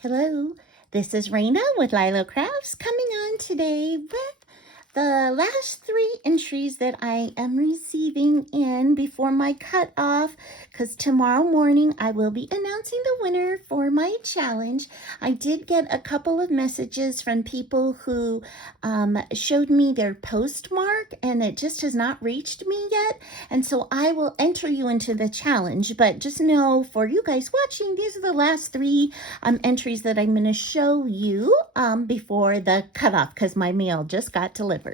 Hello, this is Raina with Lylo Crafts coming on today with the last 3 entries that I am receiving in before my cutoff, because tomorrow morning I will be announcing the winner for my challenge. I did get a couple of messages from people who showed me their postmark, and it just has not reached me yet, and so I will enter you into the challenge. But just know, for you guys watching, these are the last 3 entries that I'm going to show you before the cutoff, because my mail just got delivered.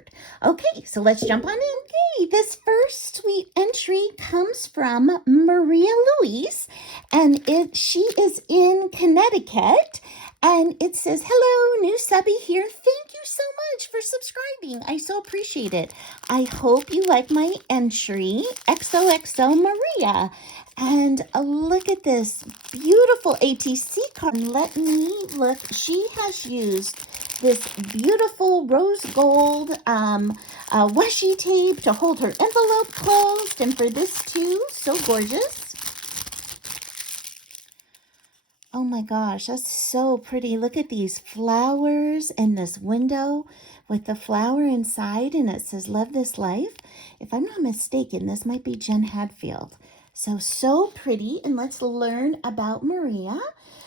Okay, so let's jump on in. Okay, this first sweet entry comes from Maria Louise, and she is in Connecticut. And it says, hello, new subby here. Thank you so much for subscribing. I so appreciate it. I hope you like my entry, XOXO Maria. And look at this beautiful ATC card. Let me look. She has used this beautiful rose gold washi tape to hold her envelope closed. And for this too, so gorgeous. Oh my gosh, that's so pretty. Look at these flowers and this window with the flower inside, and it says, love this life. If I'm not mistaken, this might be Jen Hadfield. So pretty. And let's learn about Maria.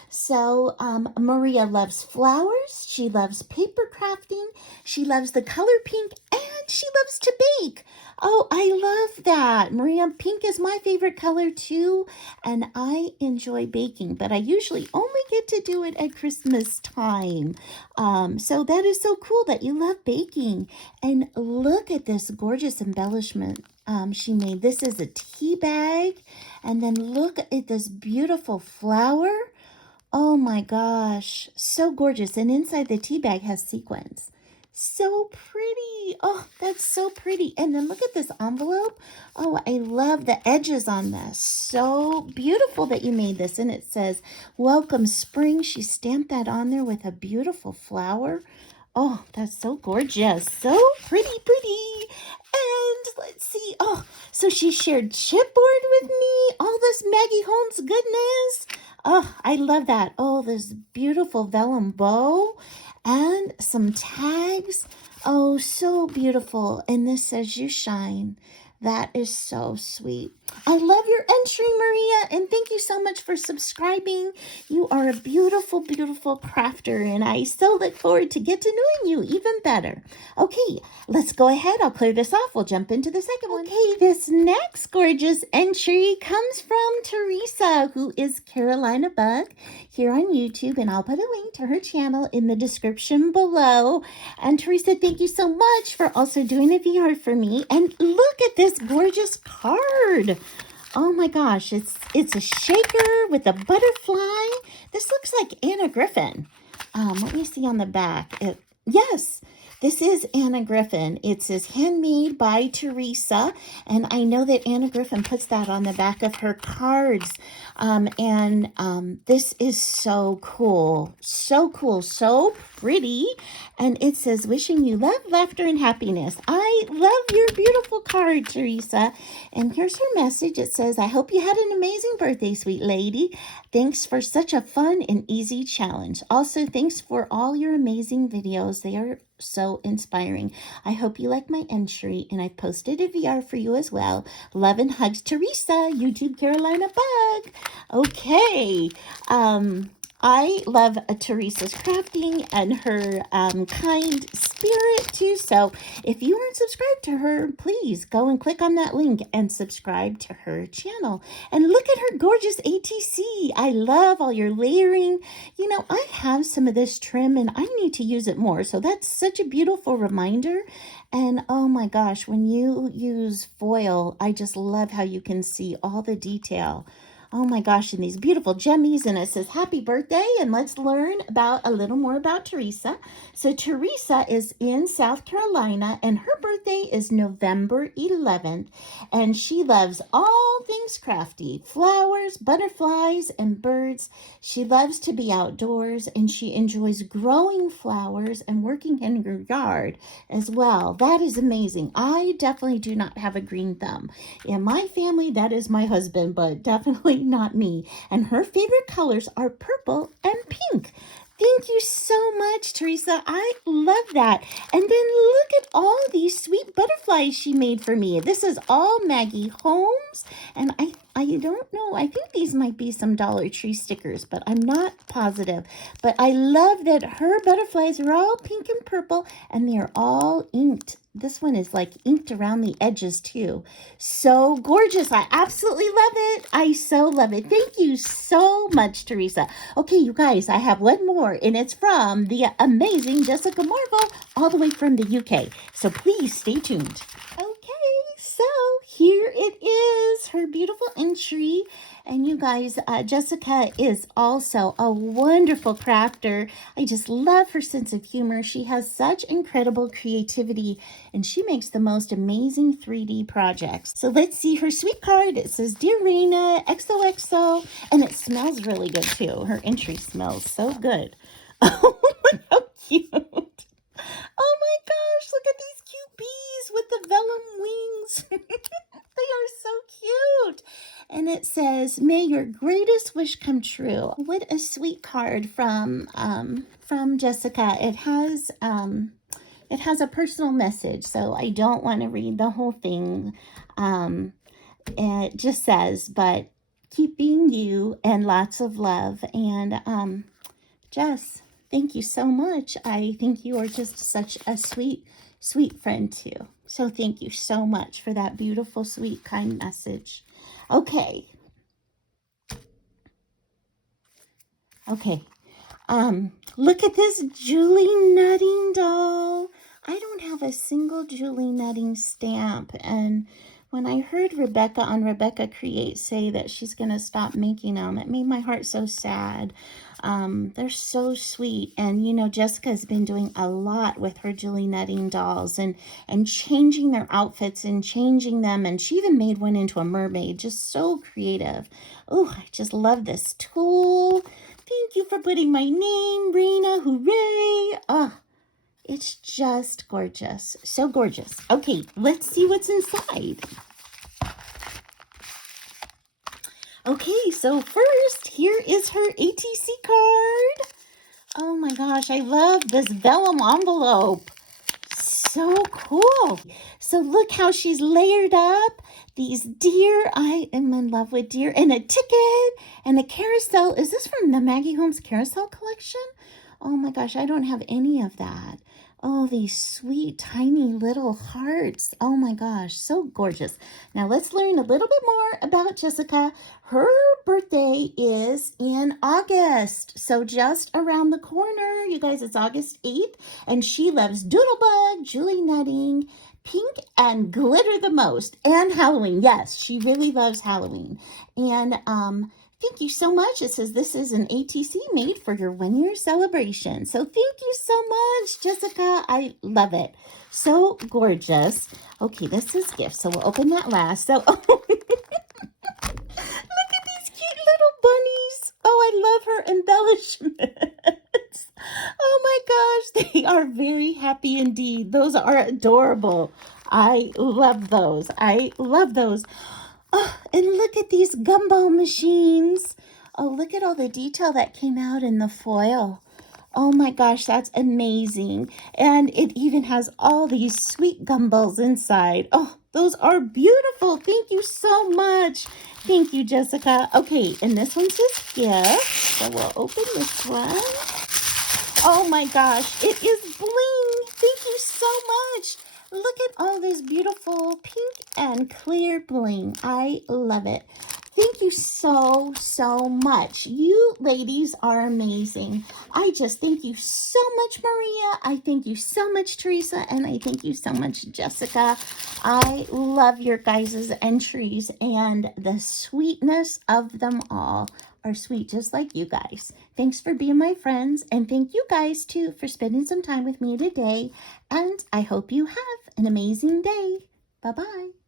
So Maria loves flowers. She loves paper crafting. She loves the color pink, and she loves to bake. Oh, I love that. Maria, pink is my favorite color too, and I enjoy baking, but I usually only get to do it at Christmas time. So that is so cool that you love baking. And look at this gorgeous embellishment she made. This is a tea bag, and then look at this beautiful flower. Oh my gosh, so gorgeous. And inside the tea bag has sequins. So pretty. Oh, that's so pretty. And then look at this envelope. Oh, I love the edges on this. So beautiful that you made this. And it says, welcome spring. She stamped that on there with a beautiful flower. Oh, that's so gorgeous. So pretty. And let's see. Oh, so she shared chipboard with me. All this Maggie Holmes goodness. Oh, I love that. Oh, this beautiful vellum bow and some tags. Oh, so beautiful. And this says, you shine. That is so sweet. I love your entry, Maria, and thank you so much for subscribing. You are a beautiful crafter, and I so look forward to get to knowing you even better. Okay, let's go ahead. I'll clear this off. We'll jump into the second one. Okay, this next gorgeous entry comes from Theresa, who is Carolina Bug, here on YouTube, and I'll put a link to her channel in the description below. And Theresa, thank you so much for also doing a VR for me. And look at this gorgeous card. Oh my gosh, it's a shaker with a butterfly. This looks like Anna Griffin. Let me see on the back. Yes, this is Anna Griffin. It says handmade by Theresa, and I know that Anna Griffin puts that on the back of her cards. This is so cool, so pretty. And it says, wishing you love, laughter, and happiness. I love your beautiful card, Theresa. And here's her message. It says, I hope you had an amazing birthday, sweet lady. Thanks for such a fun and easy challenge. Also, thanks for all your amazing videos. They are so inspiring. I hope you like my entry, and I've posted a VR for you as well. Love and hugs, Theresa, YouTube Carolina Bug. Okay. I love Theresa's crafting and her kind spirit too. So if you aren't subscribed to her, please go and click on that link and subscribe to her channel. And look at her gorgeous ATC. I love all your layering. You know, I have some of this trim and I need to use it more. So that's such a beautiful reminder. And oh my gosh, when you use foil, I just love how you can see all the detail. Oh my gosh, and these beautiful gemmies, and it says happy birthday, and let's learn a little more about Theresa. So Theresa is in South Carolina, and her birthday is November 11th, and she loves all things crafty, flowers, butterflies, and birds. She loves to be outdoors, and she enjoys growing flowers and working in her yard as well. That is amazing. I definitely do not have a green thumb. In my family, that is my husband, but definitely not me. And her favorite colors are purple and pink. Thank you so much, Theresa. I love that. And then look at all these sweet butterflies she made for me. This is all Maggie Holmes. And I don't know. I think these might be some Dollar Tree stickers, but I'm not positive. But I love that her butterflies are all pink and purple, and they're all inked. This one is like inked around the edges too. So gorgeous. I absolutely love it. I so love it. Thank you so much, Theresa. Okay, you guys, I have one more, and it's from the amazing Jessica Marvel, all the way from the UK. So please stay tuned. Okay, so here it is, her beautiful entry. And you guys, Jessica is also a wonderful crafter. I just love her sense of humor. She has such incredible creativity, and she makes the most amazing 3D projects. So let's see her sweet card. It says, Dear Raina, XOXO, and it smells really good too. Her entry smells so good. Oh, how cute. Oh my gosh, look at these cute bees with the vellum wings. They are so cute. And it says, may your greatest wish come true. What a sweet card from Jessica. It has a personal message, so I don't want to read the whole thing. It just says, but keep being you and lots of love. And Jess, thank you so much. I think you are just such a sweet, sweet friend too. So thank you so much for that beautiful, sweet, kind message. Okay. Look at this Julie Nutting doll. I don't have a single Julie Nutting stamp, and when I heard Rebecca on Rebecca Create say that she's going to stop making them, it made my heart so sad. They're so sweet, and you know, Jessica's been doing a lot with her Julie Nutting dolls and changing their outfits and changing them, and she even made one into a mermaid. Just so creative. Oh, I just love this tool. Thank you for putting my name, Raina. Hooray! Oh, it's just gorgeous. So gorgeous. Okay, let's see what's inside. Okay, so first, here is her ATC card. Oh my gosh, I love this vellum envelope. So cool. So look how she's layered up these deer. I am in love with deer, and a ticket and a carousel. Is this from the Maggie Holmes carousel collection? Oh my gosh, I don't have any of that. Oh, these sweet, tiny little hearts. Oh my gosh, so gorgeous. Now let's learn a little bit more about Jessica. Her birthday is in August, so just around the corner. You guys, it's August 8th, and she loves Doodlebug, Julie Nutting, pink, and glitter the most, and Halloween. Yes, she really loves Halloween. And thank you so much. It says this is an ATC made for your 1-year celebration. So thank you so much, Jessica. I love it. So gorgeous. Okay, this is gift, so we'll open that last. So, look at these cute little bunnies. Oh, I love her embellishments. Oh my gosh, they are very happy indeed. Those are adorable. I love those. I love those. Oh, and look at these gumball machines. Oh, look at all the detail that came out in the foil. Oh my gosh, that's amazing. And it even has all these sweet gumballs inside. Oh, those are beautiful. Thank you so much. Thank you, Jessica. Okay, and this one says gift. So we'll open this one. Oh my gosh, it is bling. Thank you so much. Look at all this beautiful pink and clear bling. I love it. Thank you so, so much. You ladies are amazing. I just thank you so much, Maria. I thank you so much, Theresa. And I thank you so much, Jessica. I love your guys' entries, and the sweetness of them all are sweet, just like you guys. Thanks for being my friends, and thank you guys too for spending some time with me today, and I hope you have an amazing day. Bye-bye.